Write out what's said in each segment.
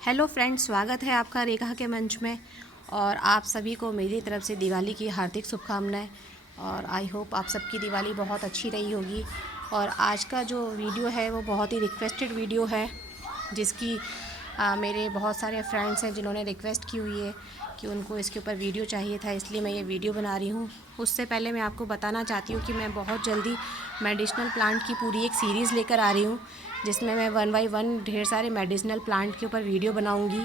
Hello friends, स्वागत है आपका रेखा के मंच में। और आप सभी को मेरी तरफ से दिवाली की हार्दिक शुभकामनाएं। और आई होप आप सबकी दिवाली बहुत अच्छी रही होगी। और आज का जो वीडियो है वो बहुत ही रिक्वेस्टेड वीडियो है, जिसकी मेरे बहुत सारे फ्रेंड्स हैं जिन्होंने रिक्वेस्ट की हुई है कि उनको इसके ऊपर वीडियो चाहिए था, इसलिए मैं ये वीडियो बना रही हूँ। उससे पहले मैं आपको बताना चाहती हूँ कि मैं बहुत जल्दी मेडिसिनल प्लांट की पूरी एक सीरीज़ लेकर आ रही हूँ, जिसमें मैं वन बाय वन ढेर सारे मेडिसिनल प्लांट के ऊपर वीडियो बनाऊँगी।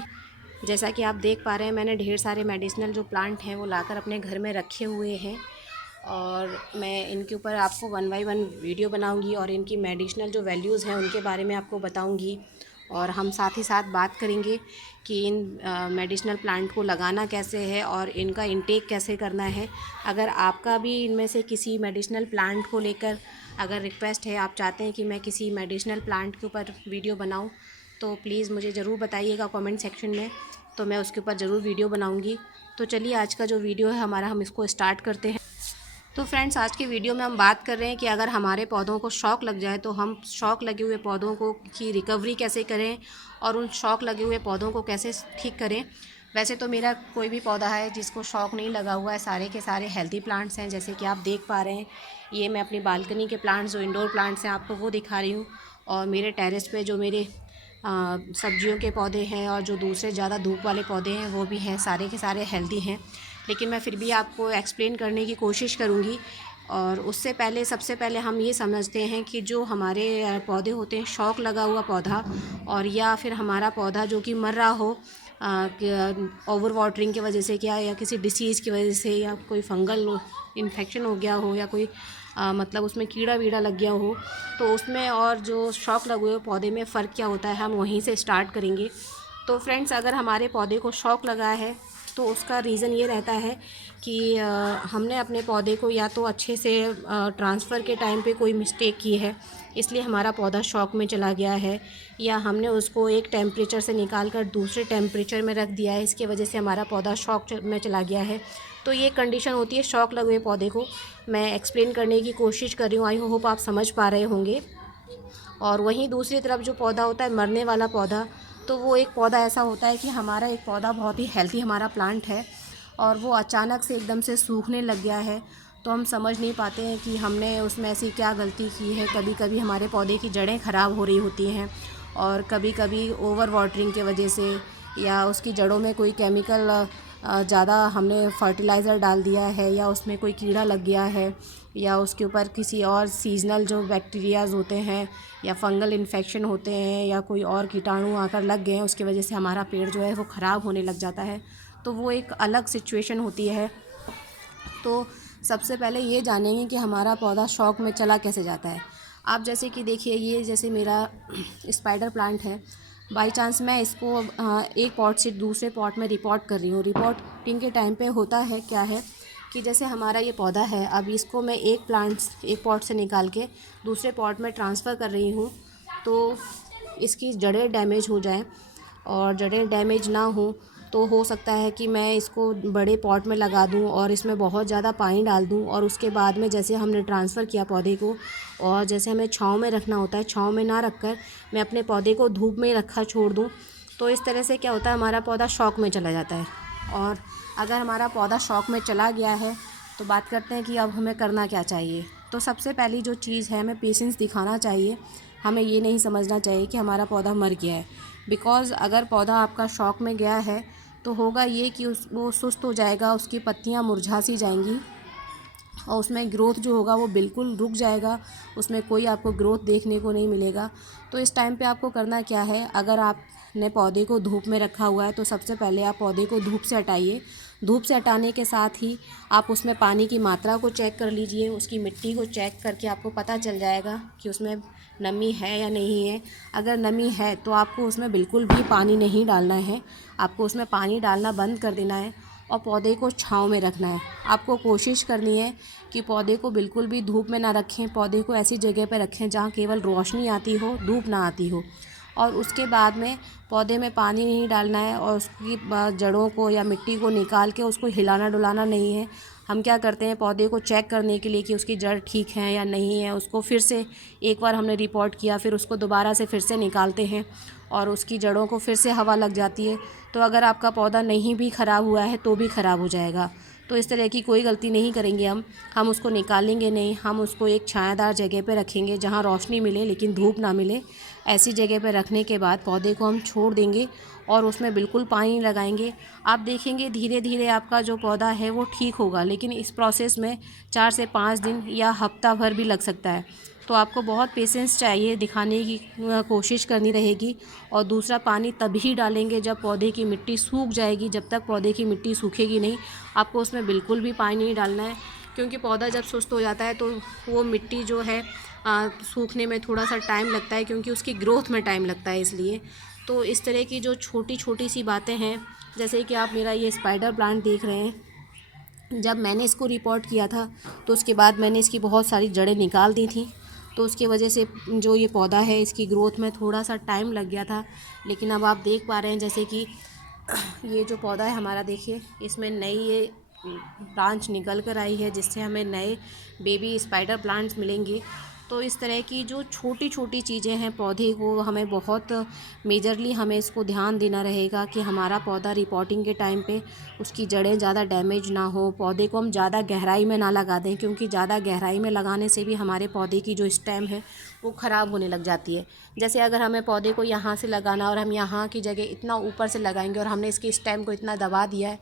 जैसा कि आप देख पा रहे हैं, मैंने ढेर सारे मेडिसिनल जो प्लांट हैं वो लाकर अपने घर में रखे हुए हैं, और मैं इनके ऊपर आपको वन बाय वन वीडियो बनाऊंगी और इनकी मेडिसिनल जो वैल्यूज़ हैं उनके बारे में आपको बताऊंगी। और हम साथ ही साथ बात करेंगे कि इन मेडिसिनल प्लांट को लगाना कैसे है और इनका इंटेक कैसे करना है। अगर आपका भी इनमें से किसी मेडिसिनल प्लांट को लेकर अगर रिक्वेस्ट है, आप चाहते हैं कि मैं किसी मेडिसिनल प्लांट के ऊपर वीडियो बनाऊं, तो प्लीज़ मुझे ज़रूर बताइएगा कमेंट सेक्शन में, तो मैं उसके ऊपर ज़रूर वीडियो बनाऊंगी। तो चलिए, आज का जो वीडियो है हमारा, हम इसको स्टार्ट करते हैं। तो फ्रेंड्स, आज के वीडियो में हम बात कर रहे हैं कि अगर हमारे पौधों को शॉक लग जाए तो हम शॉक लगे हुए पौधों को की रिकवरी कैसे करें और उन शॉक लगे हुए पौधों को कैसे ठीक करें। वैसे तो मेरा कोई भी पौधा है जिसको शॉक नहीं लगा हुआ है, सारे के सारे हेल्दी प्लांट्स हैं। जैसे कि आप देख पा रहे हैं, ये मैं अपनी बालकनी के प्लांट्स जो इंडोर प्लांट्स हैं आपको वो दिखा रही हूँ। और मेरे टेरेस पे जो मेरे सब्जियों के पौधे हैं और जो दूसरे ज़्यादा धूप वाले पौधे हैं वो भी हैं, सारे के सारे हेल्दी हैं। लेकिन मैं फिर भी आपको एक्सप्लेन करने की कोशिश करूँगी। और उससे पहले, सबसे पहले हम ये समझते हैं कि जो हमारे पौधे होते हैं, शॉक लगा हुआ पौधा और या फिर हमारा पौधा जो कि मर रहा हो ओवर वाटरिंग की वजह से, क्या या किसी डिसीज़ की वजह से, या कोई फंगल इन्फेक्शन हो गया हो, या कोई मतलब उसमें कीड़ा वीड़ा लग गया हो, तो उसमें और जो शॉक लगे हुए पौधे में फ़र्क क्या होता है, हम वहीं से स्टार्ट करेंगे। तो फ्रेंड्स, अगर हमारे पौधे को शॉक लगा है तो उसका रीज़न ये रहता है कि हमने अपने पौधे को या तो अच्छे से ट्रांसफ़र के टाइम पे कोई मिस्टेक की है, इसलिए हमारा पौधा शॉक में चला गया है, या हमने उसको एक टेम्परेचर से निकाल कर दूसरे टेम्परेचर में रख दिया है, इसके वजह से हमारा पौधा शॉक में चला गया है। तो ये कंडीशन होती है शॉक लगे हुए पौधे को। मैं एक्सप्लेन करने की कोशिश कर रही हूँ, आई होप आप समझ पा रहे होंगे। और वहीं दूसरी तरफ जो पौधा होता है मरने वाला पौधा, तो वो एक पौधा ऐसा होता है कि हमारा एक पौधा बहुत ही हेल्दी हमारा प्लांट है और वो अचानक से एकदम से सूखने लग गया है, तो हम समझ नहीं पाते हैं कि हमने उसमें ऐसी क्या गलती की है। कभी कभी हमारे पौधे की जड़ें ख़राब हो रही होती हैं, और कभी कभी ओवर वाटरिंग के वजह से, या उसकी जड़ों में कोई केमिकल ज़्यादा हमने फर्टिलाइज़र डाल दिया है, या उसमें कोई कीड़ा लग गया है, या उसके ऊपर किसी और सीजनल जो बैक्टीरियाज़ होते हैं या फंगल इन्फेक्शन होते हैं, या कोई और कीटाणु आकर लग गए हैं, उसकी वजह से हमारा पेड़ जो है वो ख़राब होने लग जाता है। तो वो एक अलग सिचुएशन होती है। तो सबसे पहले ये जानेंगे कि हमारा पौधा शॉक में चला कैसे जाता है। आप जैसे कि देखिए, ये जैसे मेरा स्पाइडर प्लांट है, बाई चांस मैं इसको एक पॉट से दूसरे पॉट में रिपोर्ट कर रही हूँ। रिपोर्टिंग के टाइम पे होता है क्या है कि जैसे हमारा ये पौधा है, अब इसको मैं एक पॉट से निकाल के दूसरे पॉट में ट्रांसफ़र कर रही हूँ, तो इसकी जड़ें डैमेज हो जाएं, और जड़ें डैमेज ना हो तो हो सकता है कि मैं इसको बड़े पॉट में लगा दूं और इसमें बहुत ज़्यादा पानी डाल दूं, और उसके बाद में जैसे हमने ट्रांसफ़र किया पौधे को, और जैसे हमें छांव में रखना होता है, छांव में ना रख कर मैं अपने पौधे को धूप में रखा छोड़ दूं, तो इस तरह से क्या होता है, हमारा पौधा शॉक में चला जाता है। और अगर हमारा पौधा शॉक में चला गया है तो बात करते हैं कि अब हमें करना क्या चाहिए। तो सबसे पहली जो चीज़ है, हमें पेशेंस दिखाना चाहिए। हमें ये नहीं समझना चाहिए कि हमारा पौधा मर गया है, बिकॉज़ अगर पौधा आपका शॉक में गया है तो होगा ये कि वो सुस्त हो जाएगा, उसकी पत्तियां मुरझा सी जाएंगी, और उसमें ग्रोथ जो होगा वो बिल्कुल रुक जाएगा, उसमें कोई आपको ग्रोथ देखने को नहीं मिलेगा। तो इस टाइम पे आपको करना क्या है, अगर आपने पौधे को धूप में रखा हुआ है तो सबसे पहले आप पौधे को धूप से हटाइए। धूप से हटाने के साथ ही आप उसमें पानी की मात्रा को चेक कर लीजिए, उसकी मिट्टी को चेक करके आपको पता चल जाएगा कि उसमें नमी है या नहीं है। अगर नमी है तो आपको उसमें बिल्कुल भी पानी नहीं डालना है, आपको उसमें पानी डालना बंद कर देना है और पौधे को छांव में रखना है। आपको कोशिश करनी है कि पौधे को बिल्कुल भी धूप में ना रखें, पौधे को ऐसी जगह पर रखें जहाँ केवल रोशनी आती हो, धूप ना आती हो। और उसके बाद में पौधे में पानी नहीं डालना है, और उसकी जड़ों को या मिट्टी को निकाल के उसको हिलाना डुलाना नहीं है। हम क्या करते हैं, पौधे को चेक करने के लिए कि उसकी जड़ ठीक है या नहीं है, उसको फिर से एक बार हमने रिपोर्ट किया, फिर उसको दोबारा से फिर से निकालते हैं और उसकी जड़ों को फिर से हवा लग जाती है। तो अगर आपका पौधा नहीं भी ख़राब हुआ है तो भी ख़राब हो जाएगा। तो इस तरह की कोई गलती नहीं करेंगे हम उसको निकालेंगे नहीं, हम उसको एक छायादार जगह पे रखेंगे जहाँ रोशनी मिले लेकिन धूप ना मिले। ऐसी जगह पे रखने के बाद पौधे को हम छोड़ देंगे और उसमें बिल्कुल पानी लगाएंगे। आप देखेंगे धीरे धीरे आपका जो पौधा है वो ठीक होगा, लेकिन इस प्रोसेस में 4 से 5 दिन या हफ्ता भर भी लग सकता है। तो आपको बहुत पेशेंस चाहिए, दिखाने की कोशिश करनी रहेगी। और दूसरा, पानी तभी डालेंगे जब पौधे की मिट्टी सूख जाएगी। जब तक पौधे की मिट्टी सूखेगी नहीं, आपको उसमें बिल्कुल भी पानी नहीं डालना है, क्योंकि पौधा जब सुस्त हो जाता है तो वो मिट्टी जो है सूखने में थोड़ा सा टाइम लगता है, क्योंकि उसकी ग्रोथ में टाइम लगता है इसलिए। तो इस तरह की जो छोटी छोटी सी बातें हैं, जैसे कि आप मेरा ये स्पाइडर प्लांट देख रहे हैं, जब मैंने इसको रिपोर्ट किया था तो उसके बाद मैंने इसकी बहुत सारी जड़ें निकाल दी थी। तो उसकी वजह से जो ये पौधा है इसकी ग्रोथ में थोड़ा सा टाइम लग गया था। लेकिन अब आप देख पा रहे हैं जैसे कि ये जो पौधा है हमारा, देखिए इसमें नई ये ब्रांच निकल कर आई है, जिससे हमें नए बेबी स्पाइडर प्लांट्स मिलेंगे। तो इस तरह की जो छोटी छोटी चीज़ें हैं पौधे को हमें बहुत मेजरली हमें इसको ध्यान देना रहेगा कि हमारा पौधा रिपोर्टिंग के टाइम पे उसकी जड़ें ज़्यादा डैमेज ना हो। पौधे को हम ज़्यादा गहराई में ना लगा दें, क्योंकि ज़्यादा गहराई में लगाने से भी हमारे पौधे की जो स्टेम है वो ख़राब होने लग जाती है। जैसे अगर हमें पौधे को यहाँ से लगाना और हम यहाँ की जगह इतना ऊपर से लगाएंगे और हमने इसकी स्टेम को इतना दबा दिया है,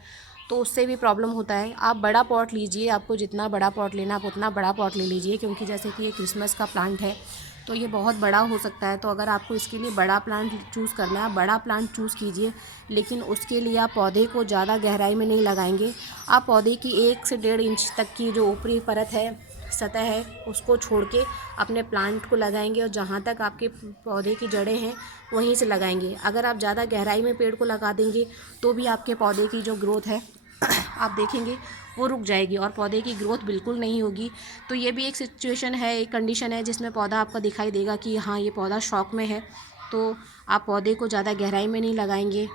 तो उससे भी प्रॉब्लम होता है। आप बड़ा पॉट लीजिए, आपको जितना बड़ा पॉट लेना आप उतना बड़ा पॉट ले लीजिए, क्योंकि जैसे कि ये क्रिसमस का प्लांट है तो ये बहुत बड़ा हो सकता है। तो अगर आपको इसके लिए बड़ा प्लांट चूज़ करना है, आप बड़ा प्लांट चूज़ कीजिए, लेकिन उसके लिए आप पौधे को ज़्यादा गहराई में नहीं लगाएंगे। आप पौधे की 1 से 1.5 इंच तक की जो ऊपरी परत है, सतह है, उसको छोड़ के अपने प्लांट को लगाएंगे और जहाँ तक आपके पौधे की जड़ें हैं वहीं से लगाएंगे। अगर आप ज़्यादा गहराई में पेड़ को लगा देंगे तो भी आपके पौधे की जो ग्रोथ है आप देखेंगे वो रुक जाएगी और पौधे की ग्रोथ बिल्कुल नहीं होगी। तो ये भी एक सिचुएशन है, एक कंडीशन है जिसमें पौधा आपका दिखाई देगा कि हाँ ये पौधा शॉक में है। तो आप पौधे को ज़्यादा गहराई में नहीं लगाएंगे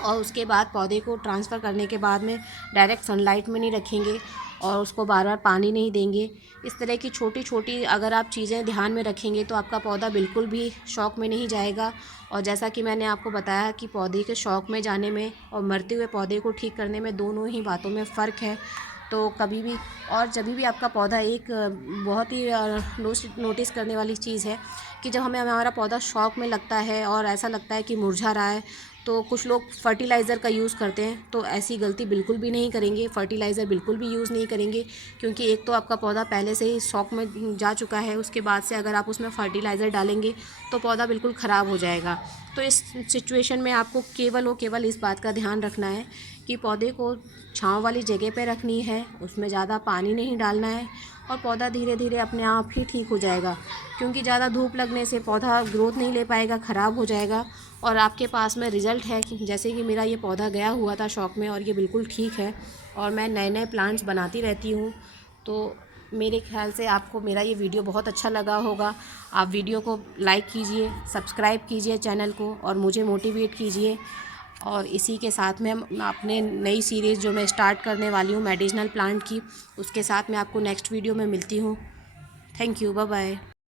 और उसके बाद पौधे को ट्रांसफ़र करने के बाद में डायरेक्ट सनलाइट में नहीं रखेंगे और उसको बार बार पानी नहीं देंगे। इस तरह की छोटी छोटी अगर आप चीज़ें ध्यान में रखेंगे तो आपका पौधा बिल्कुल भी शॉक में नहीं जाएगा। और जैसा कि मैंने आपको बताया कि पौधे के शॉक में जाने में और मरते हुए पौधे को ठीक करने में दोनों ही बातों में फ़र्क है। तो कभी भी और जब भी आपका पौधा एक बहुत ही नोटिस करने वाली चीज़ है कि जब हमें हमारा पौधा शॉक में लगता है और ऐसा लगता है कि मुरझा रहा है, तो कुछ लोग फर्टिलाइज़र का यूज़ करते हैं। तो ऐसी गलती बिल्कुल भी नहीं करेंगे, फर्टिलाइज़र बिल्कुल भी यूज़ नहीं करेंगे, क्योंकि एक तो आपका पौधा पहले से ही शॉक में जा चुका है, उसके बाद से अगर आप उसमें फर्टिलाइज़र डालेंगे तो पौधा बिल्कुल ख़राब हो जाएगा। तो इस सिचुएशन में आपको केवल इस बात का ध्यान रखना है कि पौधे को छाँव वाली जगह पे रखनी है, उसमें ज़्यादा पानी नहीं डालना है और पौधा धीरे धीरे अपने आप ही ठीक हो जाएगा। क्योंकि ज़्यादा धूप लगने से पौधा ग्रोथ नहीं ले पाएगा, ख़राब हो जाएगा। और आपके पास में रिज़ल्ट है कि जैसे कि मेरा ये पौधा गया हुआ था शॉक में और ये बिल्कुल ठीक है और मैं नए नए प्लांट्स बनाती रहती हूँ। तो मेरे ख्याल से आपको मेरा ये वीडियो बहुत अच्छा लगा होगा। आप वीडियो को लाइक कीजिए, सब्सक्राइब कीजिए चैनल को और मुझे मोटिवेट कीजिए। और इसी के साथ में हम अपने नई सीरीज़ जो मैं स्टार्ट करने वाली हूँ मेडिसिनल प्लांट की, उसके साथ मैं आपको नेक्स्ट वीडियो में मिलती हूँ। Thank you, bye bye.